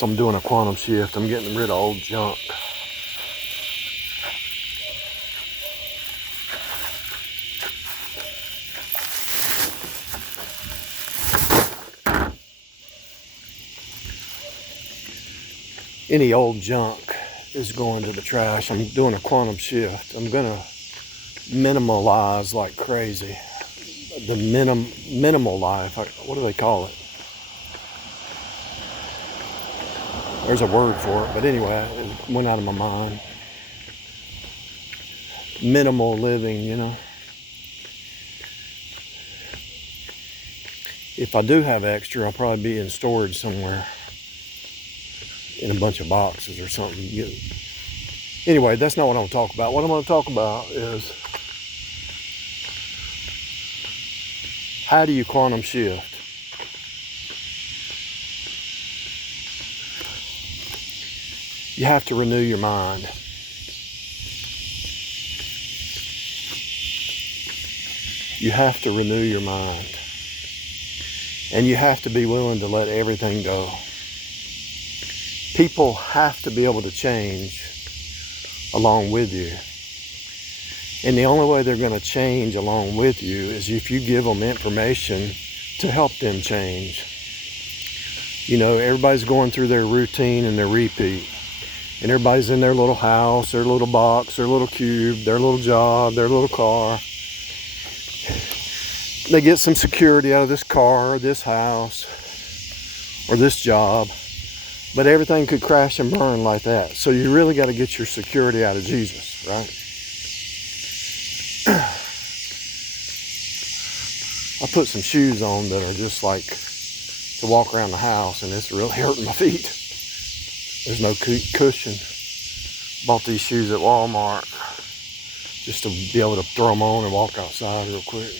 this, I'm doing a quantum shift. I'm getting rid of old junk. Any old junk is going to the trash. I'm doing a quantum shift. I'm gonna minimalize like crazy. The minimal life. What do they call it? There's a word for it, but anyway, it went out of my mind. Minimal living, you know. If I do have extra, I'll probably be in storage somewhere in a bunch of boxes or something. Anyway, that's not what I'm going to talk about. What I'm going to talk about is how do you quantum shift? You have to renew your mind. You have to renew your mind. And you have to be willing to let everything go. People have to be able to change along with you. And the only way they're going to change along with you is if you give them information to help them change. You know, everybody's going through their routine and their repeat. And everybody's in their little house, their little box, their little cube, their little job, their little car. They get some security out of this car, or this house, or this job. But everything could crash and burn like that. So you really got to get your security out of Jesus, right? I put some shoes on that are just like to walk around the house, and it's really hurting my feet. There's no cushion. Bought these shoes at Walmart just to be able to throw them on and walk outside real quick.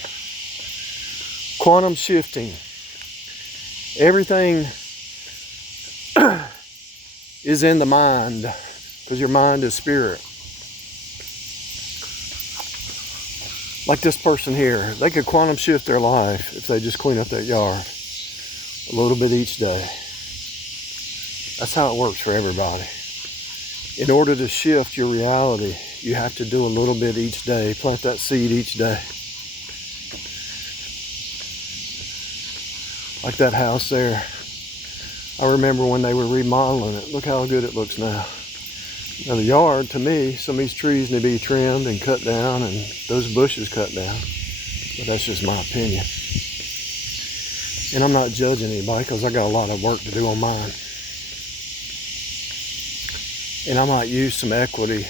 Quantum shifting. Everything is in the mind, because your mind is spirit. Like this person here, they could quantum shift their life if they just clean up that yard a little bit each day. That's how it works for everybody. In order to shift your reality, you have to do a little bit each day. Plant that seed each day. Like that house there. I remember when they were remodeling it. Look how good it looks now. Now the yard, to me, some of these trees need to be trimmed and cut down, and those bushes cut down. But that's just my opinion. And I'm not judging anybody, because I got a lot of work to do on mine. And I might use some equity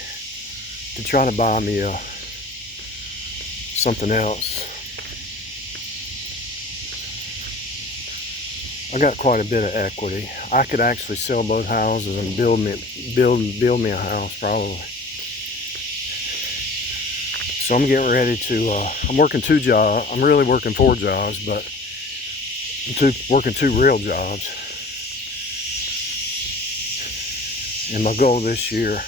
to try to buy me something else. I got quite a bit of equity. I could actually sell both houses and build me a house probably. So I'm getting ready to, I'm working 2 jobs. I'm really working 4 jobs, but I'm working 2 real jobs. And my goal this year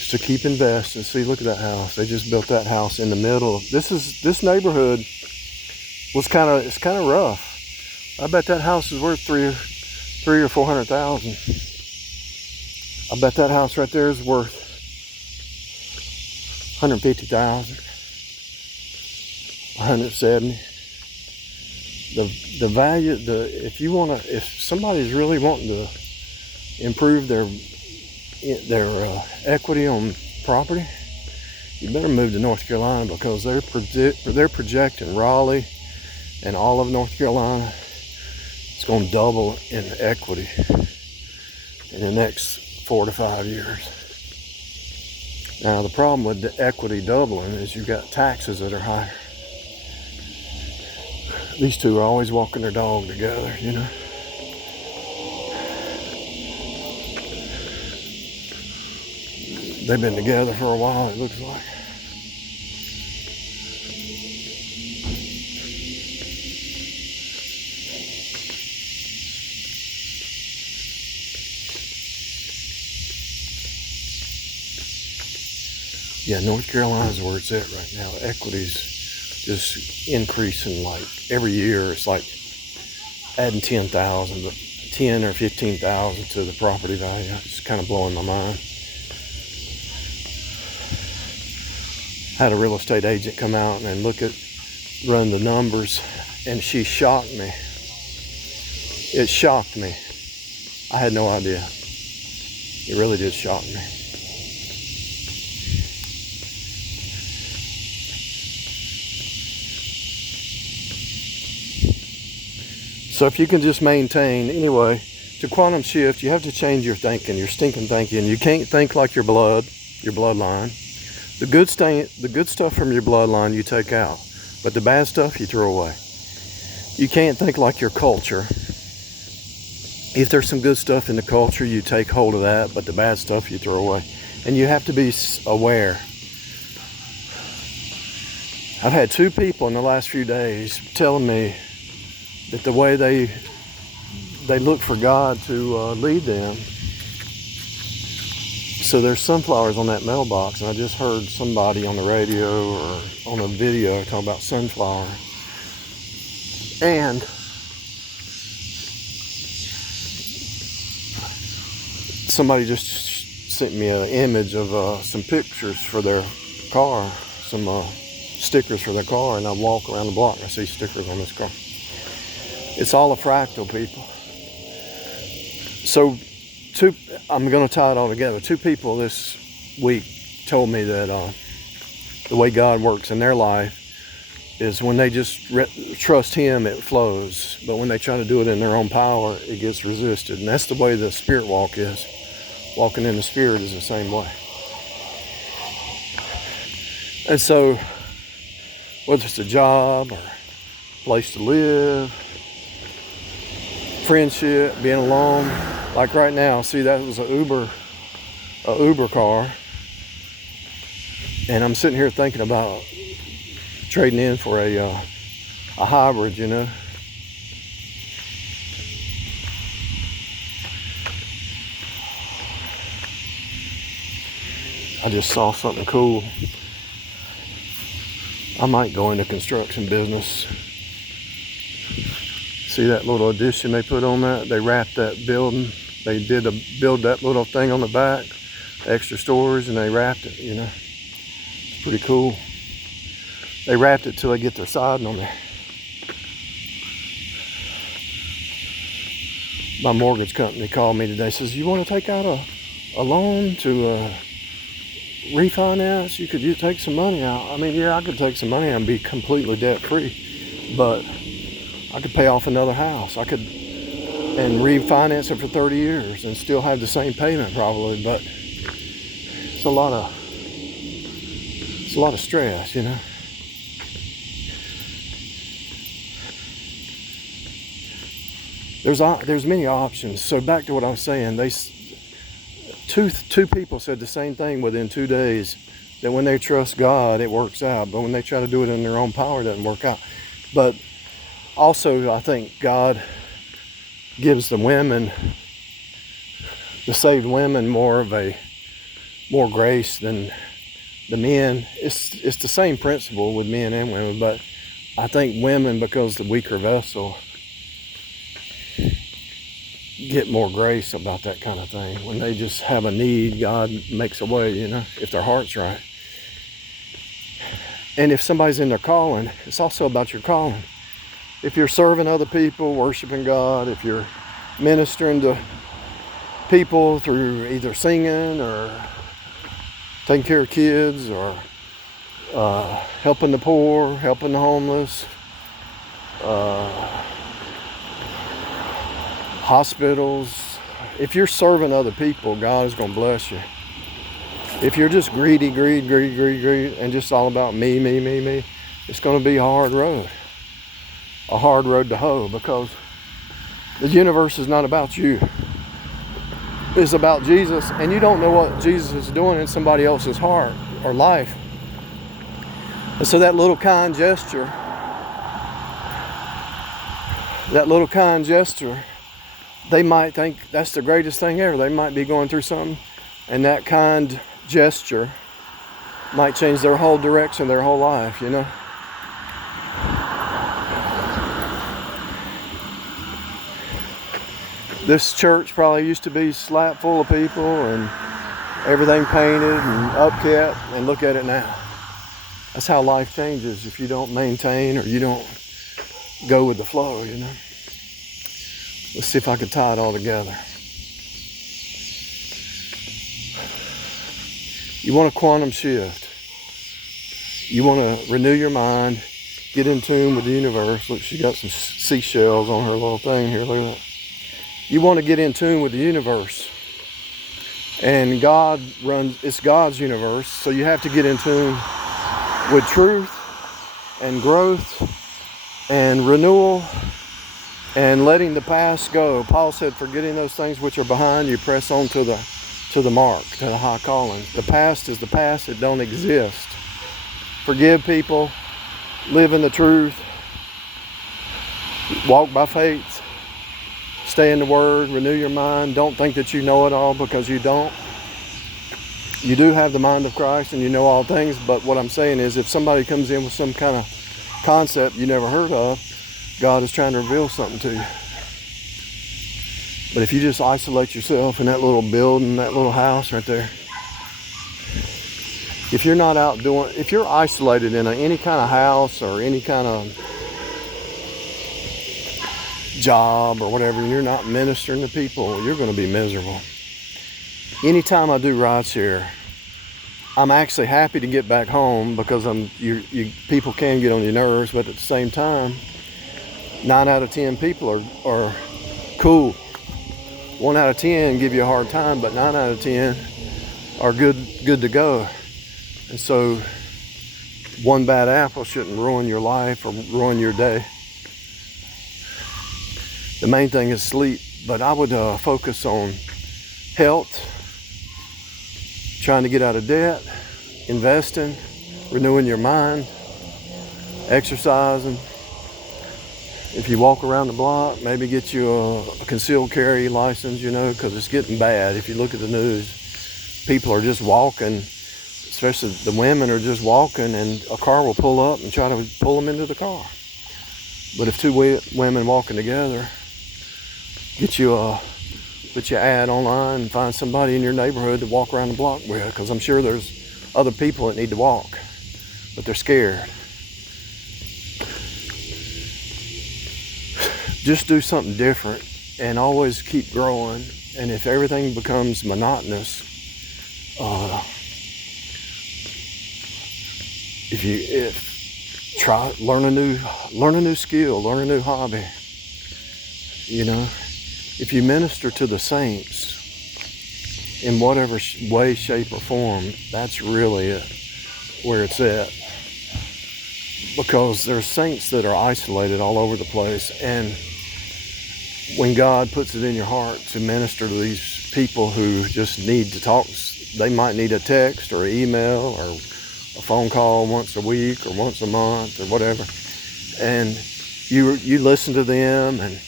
is to keep investing. See, look at that house. They just built that house in the middle. This neighborhood was it's kind of rough. I bet that house is worth $300,000 or $400,000. I bet that house right there is worth $150,000, $170,000. The value, if somebody's really wanting to improve their equity on property, you better move to North Carolina, because they're projecting Raleigh and all of North Carolina, it's going to double in equity in the next 4 to 5 years. Now the problem with the equity doubling is you've got taxes that are higher. These two are always walking their dog together, you know. They've been together for a while, it looks like. Yeah, North Carolina's where it's at right now. Equity's just increasing, like every year. It's like adding 10,000, but 10 or 15,000 to the property value. It's kind of blowing my mind. Had a real estate agent come out and run the numbers, and she shocked me. It shocked me. I had no idea. It really did shock me. So if you can just maintain, anyway, to quantum shift, you have to change your thinking, your stinking thinking. You can't think like your bloodline. The good stuff from your bloodline you take out, but the bad stuff you throw away. You can't think like your culture. If there's some good stuff in the culture, you take hold of that, but the bad stuff you throw away. And you have to be aware. I've had 2 people in the last few days telling me that the way they look for God to lead them. So there's sunflowers on that mailbox, and I just heard somebody on the radio or on a video talk about sunflower. And somebody just sent me an image of some pictures for their car, some stickers for their car, and I walk around the block and I see stickers on this car. It's all a fractal, people. So I'm going to tie it all together. 2 people this week told me that the way God works in their life is when they just trust Him, it flows. But when they try to do it in their own power, it gets resisted. And that's the way the spirit walk is. Walking in the spirit is the same way. And so, whether it's a job or place to live, friendship, being alone. Like right now, see, that was a Uber car, and I'm sitting here thinking about trading in for a hybrid, you know. I just saw something cool. I might go into construction business. See that little addition they put on that? They wrapped that building. They did build that little thing on the back, extra storage, and they wrapped it, you know. It's pretty cool. They wrapped it till they get their siding on there. My mortgage company called me today, says, you want to take out a loan to refinance? You could take some money out. I mean, yeah, I could take some money out and be completely debt free, but I could pay off another house. I could and refinance it for 30 years and still have the same payment probably, but it's a lot of stress, you know. There's many options. So back to what I was saying, two people said the same thing within 2 days, that when they trust God, it works out, but when they try to do it in their own power, it doesn't work out. But also, I think God gives the saved women more grace than the men. It's the same principle with men and women, but I think women, because the weaker vessel, get more grace about that kind of thing. When they just have a need, God makes a way, you know, if their heart's right. And if somebody's in their calling, it's also about your calling. If you're serving other people, worshiping God, if you're ministering to people through either singing or taking care of kids or helping the poor, helping the homeless, hospitals. If you're serving other people, God is going to bless you. If you're just greedy, and just all about me, it's going to be a hard road to hoe, because the universe is not about you. It's about Jesus, and you don't know what Jesus is doing in somebody else's heart or life. And so that little kind gesture, they might think that's the greatest thing ever. They might be going through something, and that kind gesture might change their whole direction, their whole life, you know. This church probably used to be slap full of people and everything painted and upkept, and look at it now. That's how life changes if you don't maintain or you don't go with the flow, you know. Let's see if I can tie it all together. You want a quantum shift. You want to renew your mind, get in tune with the universe. Look, she got some seashells on her little thing here. Look at that. You want to get in tune with the universe. And God runs, it's God's universe. So you have to get in tune with truth and growth and renewal and letting the past go. Paul said, forgetting those things which are behind you, press on to the mark, to the high calling. The past is the past. It don't exist. Forgive people. Live in the truth. Walk by faith. Stay in the Word. Renew your mind. Don't think that you know it all, because you don't. You do have the mind of Christ and you know all things, but what I'm saying is, if somebody comes in with some kind of concept you never heard of, God is trying to reveal something to you. But if you just isolate yourself in that little building, that little house right there, if you're not out doing, if you're isolated in any kind of house or any kind of job or whatever, and you're not ministering to people, you're going to be miserable. Anytime I do rideshare, I'm actually happy to get back home, because people can get on your nerves, but at the same time, 9 out of 10 people are cool. 1 out of 10 give you a hard time, but 9 out of 10 are good to go. And so one bad apple shouldn't ruin your life or ruin your day. The main thing is sleep, but I would focus on health, trying to get out of debt, investing, renewing your mind, exercising. If you walk around the block, maybe get you a concealed carry license, you know, because it's getting bad. If you look at the news, people are just walking, especially the women are just walking, and a car will pull up and try to pull them into the car. But if two women walking together, put your ad online and find somebody in your neighborhood to walk around the block with, because I'm sure there's other people that need to walk, but they're scared. Just do something different and always keep growing. And if everything becomes monotonous, learn a new skill, learn a new hobby. You know, if you minister to the saints in whatever way, shape, or form, that's really where it's at. Because there's saints that are isolated all over the place, and when God puts it in your heart to minister to these people who just need to talk, they might need a text or an email or a phone call once a week or once a month or whatever, and you listen to them and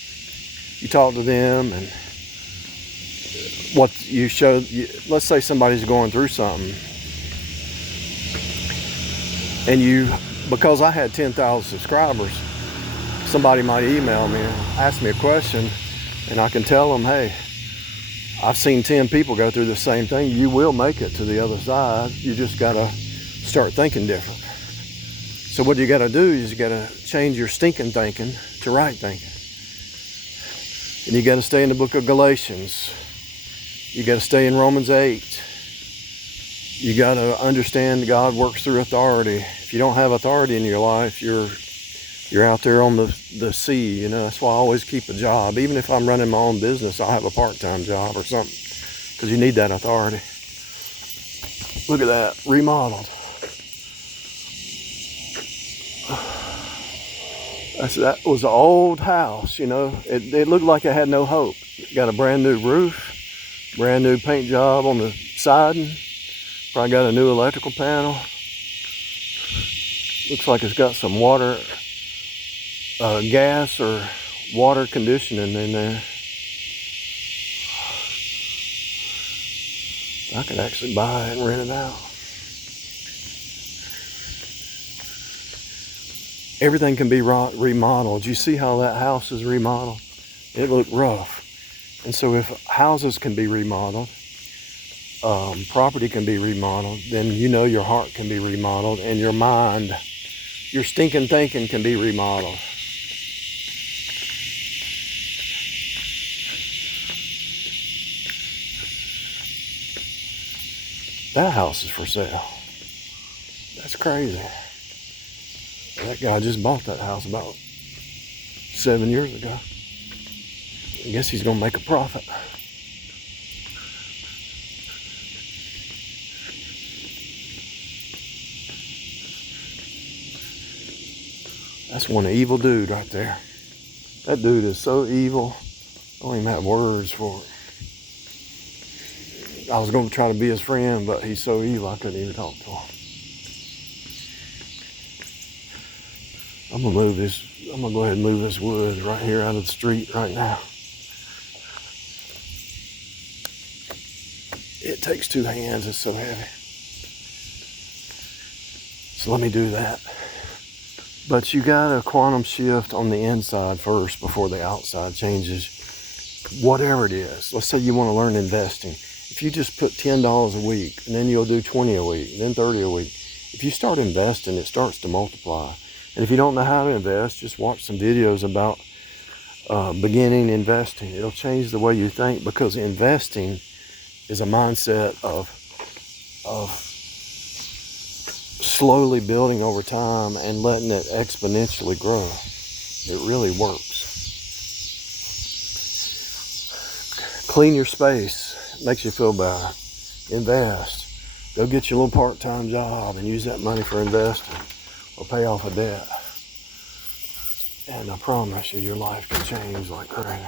you talk to them, and what you show, let's say somebody's going through something, and because I had 10,000 subscribers, somebody might email me and ask me a question, and I can tell them, hey, I've seen 10 people go through the same thing. You will make it to the other side. You just got to start thinking different. So what you got to do is you got to change your stinking thinking to right thinking. And you got to stay in the book of Galatians. You got to stay in Romans 8. You got to understand God works through authority. If you don't have authority in your life, you're out there on the sea, you know. That's why I always keep a job. Even if I'm running my own business, I'll have a part-time job or something, because you need that authority. Look at that, remodeled. That was an old house, you know. It looked like it had no hope. It got a brand new roof, brand new paint job on the siding. Probably got a new electrical panel. Looks like it's got some water, gas or water conditioning in there. I could actually buy it and rent it out. Everything can be remodeled. You see how that house is remodeled? It looked rough. And so if houses can be remodeled, property can be remodeled, then you know your heart can be remodeled, and your mind, your stinking thinking can be remodeled. That house is for sale. That's crazy. That guy just bought that house about 7 years ago. I guess he's gonna make a profit. That's one evil dude right there. That dude is so evil. I don't even have words for it. I was going to try to be his friend, but he's so evil I couldn't even talk to him. I'm gonna go ahead and move this wood right here out of the street right now. It takes 2 hands, it's so heavy. So let me do that. But you got a quantum shift on the inside first before the outside changes. Whatever it is. Let's say you want to learn investing. If you just put $10 a week, and then you'll do 20 a week, and then 30 a week. If you start investing, it starts to multiply. And if you don't know how to invest, just watch some videos about beginning investing. It'll change the way you think, because investing is a mindset of slowly building over time and letting it exponentially grow. It really works. Clean your space. It makes you feel better. Invest. Go get your little part-time job and use that money for investing or pay off a debt. And I promise you, your life can change like crazy.